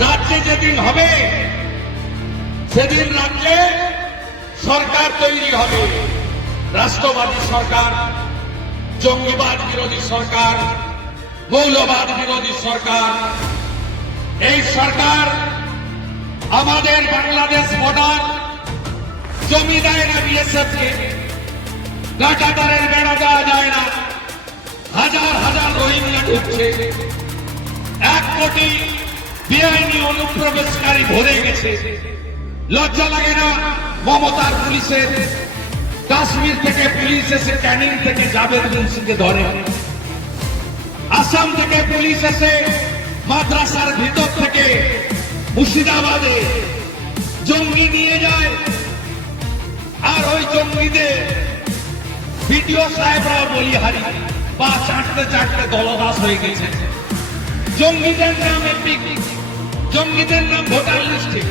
রাজ্যে যেদিন হবে সেদিন রাজ্যে সরকার তৈরি হবে, রাষ্ট্রবাদী সরকার, জঙ্গিবাদ বিরোধী সরকার, মৌলবাদ বিরোধী সরকার। এই সরকার আমাদের বাংলাদেশ বর্ডার জমি দেয় না বিএসএফকে, গাটাতারের বেড়া দেওয়া যায় না, হাজার হাজার রোহিঙ্গা ঢুকছে, 1 কোটি বেআইনি অনুপ্রবেশকারী ভরে গেছে। লজ্জা লাগে না মমতার পুলিশের? কাশ্মীর থেকে পুলিশ এসে ক্যানিং থেকে জাবেদ মুন্সিকে ধরে, আসাম থেকে পুলিশ এসে মাদ্রাসার ভিতর থেকে মুর্শিদাবাদে জঙ্গি নিয়ে যায়, আর ওই জঙ্গিদের বিডিও সাহেবরাও বলিহারি, পা চাটতে চাটতে দলদাস হয়ে গেছে। জঙ্গিদের নাম এপিক, জঙ্গিদের নাম ভোটার লিস্টে,